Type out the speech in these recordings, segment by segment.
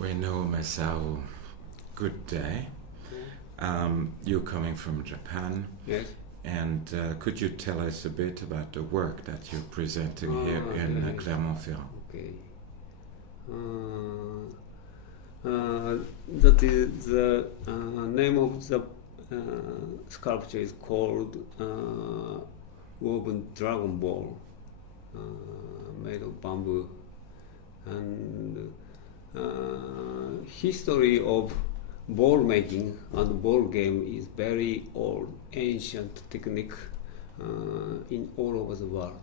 Ueno Masao, good day. You're coming from Japan. Yes. And could you tell us a bit about the work that you're presenting here in Clermont Ferrand? Okay. That is the name of the sculpture is called woven dragon ball, made of bamboo. And history of ball making and ball game is very old, ancient technique in all over the world.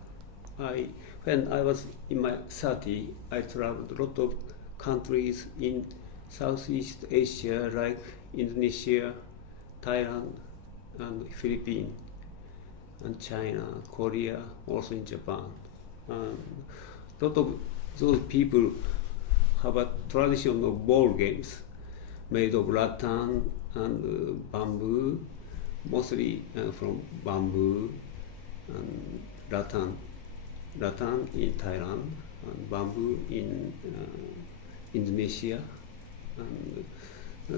When I was in my 30s, I traveled a lot of countries in Southeast Asia like Indonesia, Thailand, and Philippines, and China, Korea, also in Japan. A lot of those people have a tradition of ball games made of rattan and bamboo, mostly from bamboo and rattan in Thailand and bamboo in Indonesia. And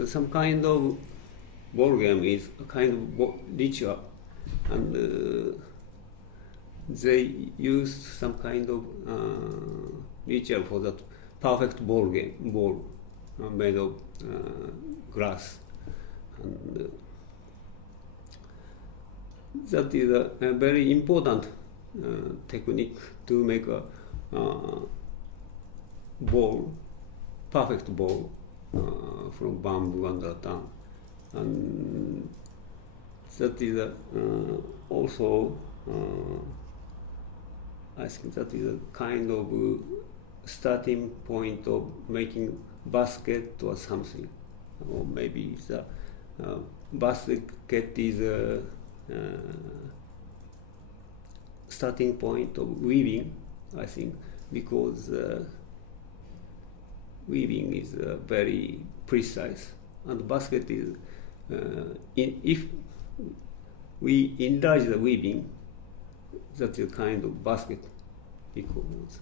some kind of ball game is a kind of ritual, and they use some kind of ritual for that perfect ball made of glass, and that is a very important technique to make a perfect ball from bamboo and rattan, and that is also I think that is a kind of starting point of making basket or something, or maybe the basket is a starting point of weaving, I think, because weaving is very precise, and basket is if we enlarge the weaving, that is a kind of basket because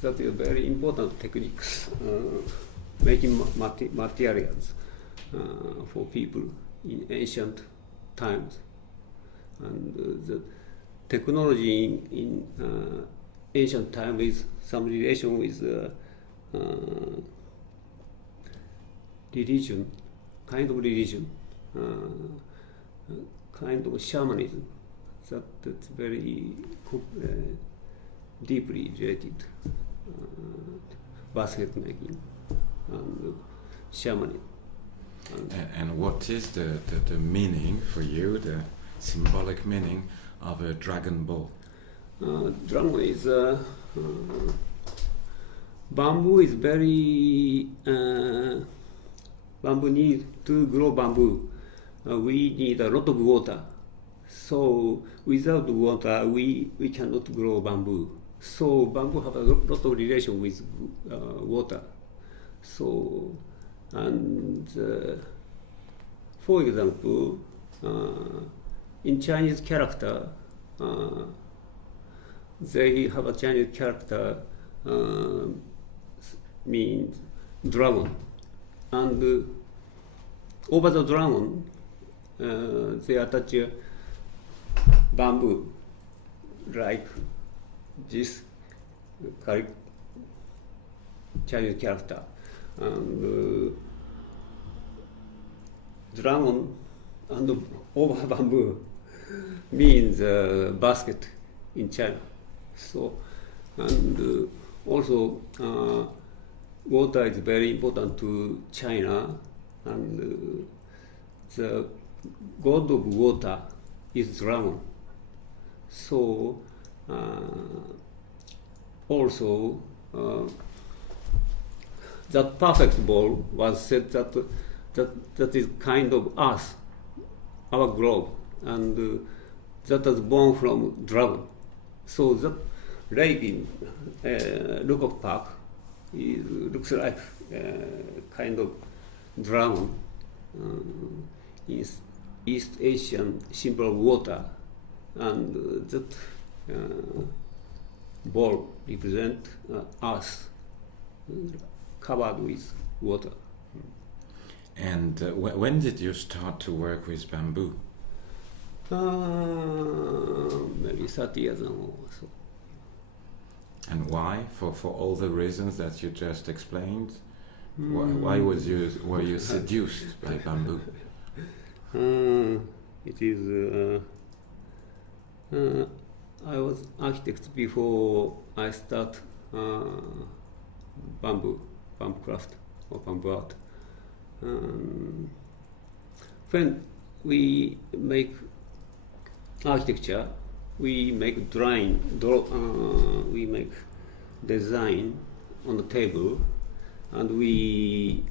that is very important techniques making materials for people in ancient times, and the technology in ancient time is some relation with religion, kind of religion, kind of shamanism. That's very deeply related basket making and shamanism. And what is the meaning for you, the symbolic meaning of a dragon ball? Dragon is bamboo is very bamboo need to grow bamboo. We need a lot of water. So without water, we cannot grow bamboo. So bamboo have a lot of relation with water. So, and for example, in Chinese character, they have a Chinese character means dragon, and over the dragon they attach bamboo like this Chinese character, and dragon and over bamboo means basket in China. So, and also water is very important to China, and the god of water is dragon. So also that perfect ball was said that is kind of earth, our globe, and that was born from dragon. So that lake in Lukok Park looks like kind of dragon, East Asian symbol of water, and that ball represent earth covered with water. And when did you start to work with bamboo? Maybe 30 years ago or so. And why? For all the reasons that you just explained? Why were you seduced by bamboo? It is. I was architect before I start bamboo craft or bamboo art. When we make architecture, we make we make design on the table, and we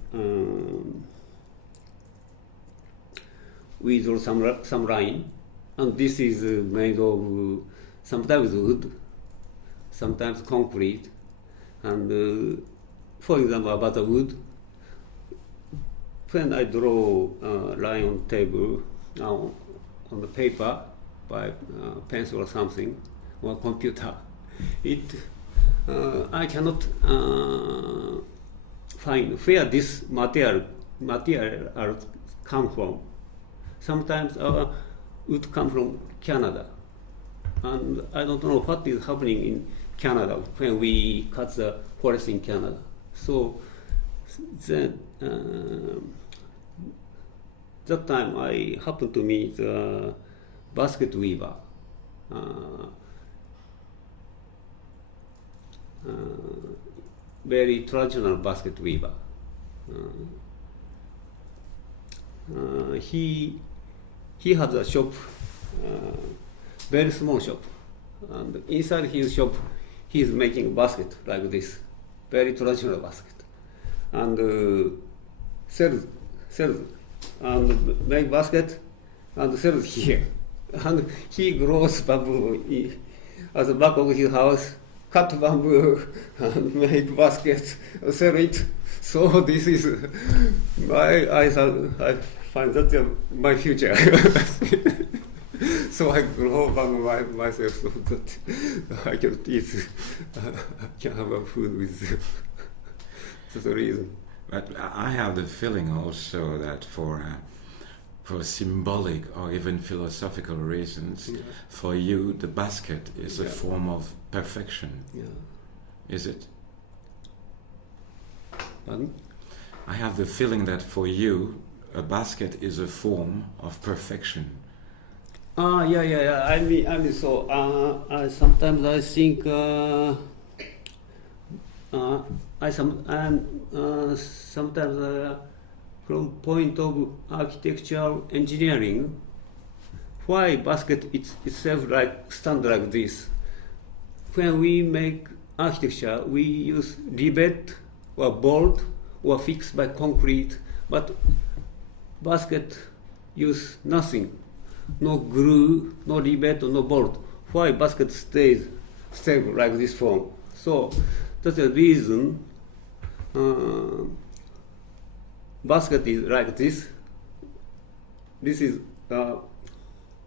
draw some line, and this is made of sometimes wood, sometimes concrete, and for example about the wood, when I draw a line on the table on the paper by pencil or something or computer, I cannot find where this material come from. Sometimes wood come from Canada, and I don't know what is happening in Canada when we cut the forest in Canada. So then that time I happened to meet the basket weaver, very traditional basket weaver. He has a shop, very small shop, and inside his shop he is making a basket like this, very traditional basket, and sells and make basket and sells here. And he grows bamboo at the back of his house, cut bamboo and make basket, sell it. So this is I find that my future. So I grow bamboo myself so that I can eat, can have a food with. That's the reason. But I have the feeling also that for symbolic or even philosophical reasons, for you the basket is a form of perfection. Yeah. Is it? Pardon? I have the feeling that for you a basket is a form of perfection. Yeah. I mean, so sometimes I think sometimes from point of architectural engineering, why basket itself stand like this? When we make architecture, we use rivet or bolt or fixed by concrete, but basket use nothing, no glue, no rivet, no bolt. Why basket stays stable like this form? So that's the reason basket is like this. This is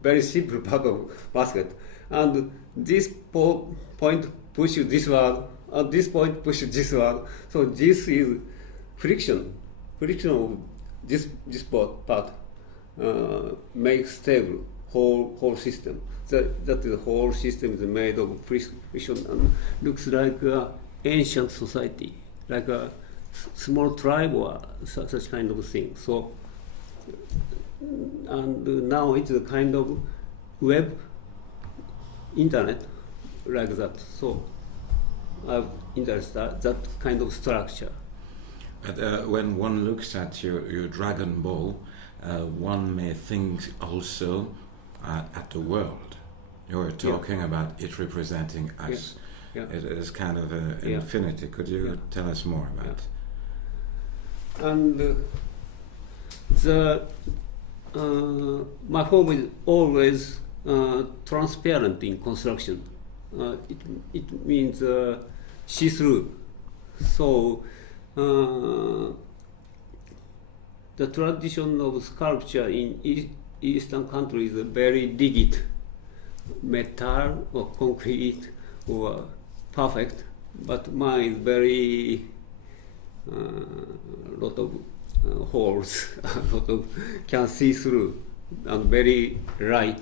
very simple part of basket, and this point pushes this one, and this point pushes this one. So this is friction of this part makes stable whole system. That the whole system is made of friction and looks like ancient society, like a small tribe or such kind of thing. So, and now it's a kind of web, internet, like that. So, I'm interested in that kind of structure. But when one looks at your Dragon Ball, one may think also at the world. You were talking about it representing us. Yeah. It is kind of an infinity. Could you tell us more about it? And my home is always transparent in construction. It means see-through. So the tradition of sculpture in Eastern countries is very rigid, metal or concrete or perfect, but mine is very lot of holes, a lot of can see through, and very light,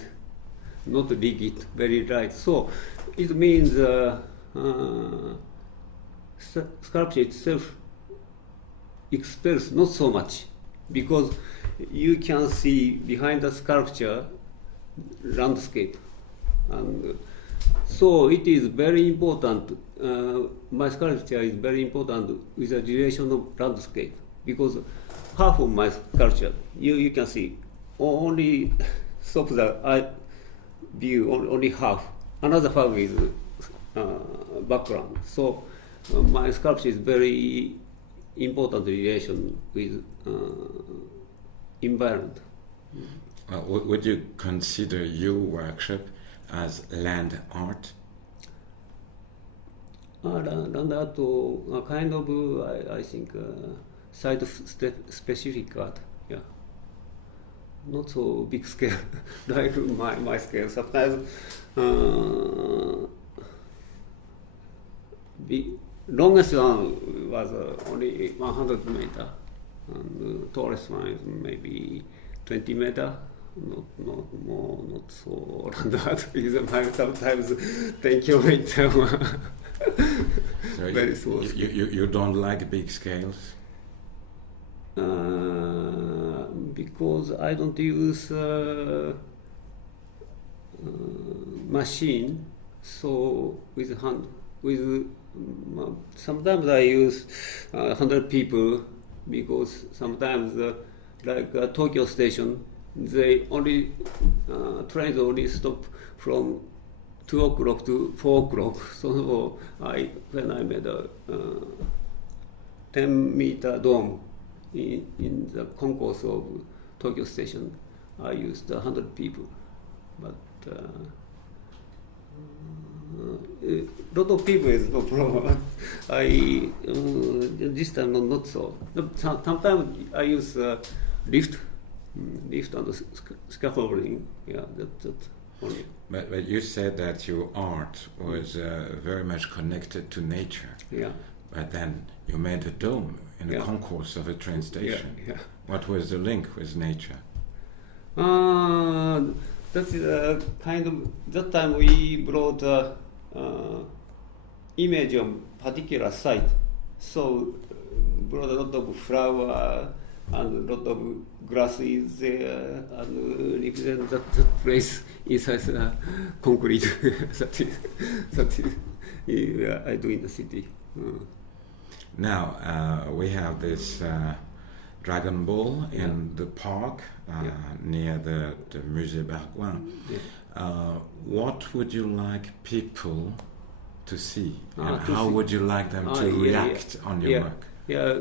not rigid, very light. So it means sculpture itself expels not so much, because you can see behind the sculpture landscape, and so it is very important. My sculpture is very important with the relation of landscape, because half of my sculpture you can see only stop the eye view, only half. Another half is background. So my sculpture is very important relation with environment. Would you consider your workshop as land art? Land art, kind of, I think, site-specific art. Yeah, not so big scale like my scale. Sometimes the longest one was only 100 meter, and tallest one is maybe 20 meter. Not more, not so land art. Sometimes 10 kilometer. So very small. You don't like big scales? Because I don't use machine, so with hand, with sometimes I use 100 people, because sometimes like Tokyo station, they only trains only stop from 2 o'clock to 4 o'clock. So when I made a 10-meter dome in the concourse of Tokyo station, I used 100 people. But a lot of people is no problem. This time not so. Sometimes I use lift on the scaffolding. Yeah, that only. But you said that your art was very much connected to nature. Yeah. But then you made a dome in the concourse of a train station. Yeah. What was the link with nature? That's kind of, that time we brought image of particular site. So brought a lot of flower and a lot of grasses there, and represent that place inside the concrete. that is I do in the city. Now we have this Dragon Ball in the park near the Musée Bergouin. What would you like people to see? And how would you like them to react on your work? Yeah,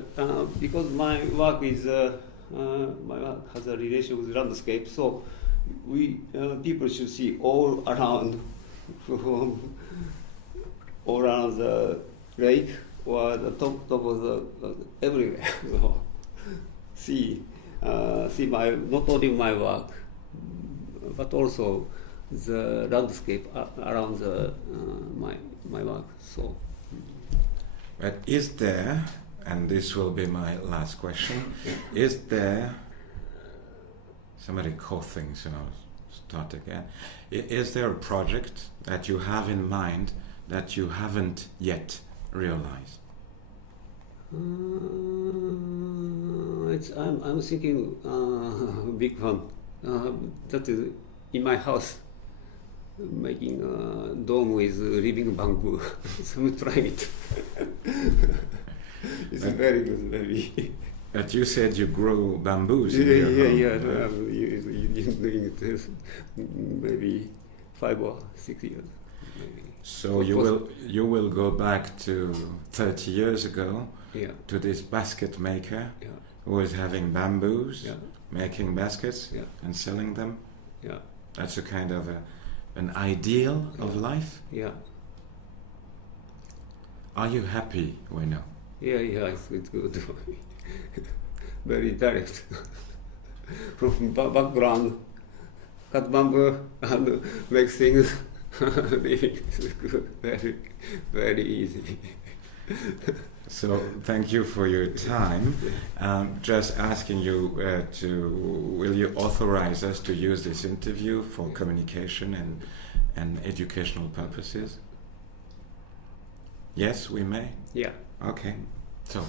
because my work is my work has a relation with landscape, so we people should see all around, from all around the lake or the top of the everywhere. So see my, not only my work, but also the landscape around the my work. So, but is there, and this will be my last question, is there, somebody coughing, so I'll start again. Is there a project that you have in mind that you haven't yet realized? I'm thinking big one. That is in my house, making a dome with living bamboo. So I'm trying it. It's very good, maybe. But you said you grow bamboos. Yeah. Home, I'm doing it maybe 5 or 6 years. Maybe. So you will go back to 30 years ago to this basket maker who was having bamboos, making baskets and selling them. Yeah. That's a kind of an ideal of life. Yeah. Are you happy, Ueno? Yeah, it's good. Very direct. From background, cut bamboo and make things Living is good, very, very easy. So thank you for your time. Just asking you will you authorize us to use this interview for communication and educational purposes? Yes, we may? Yeah. Okay. So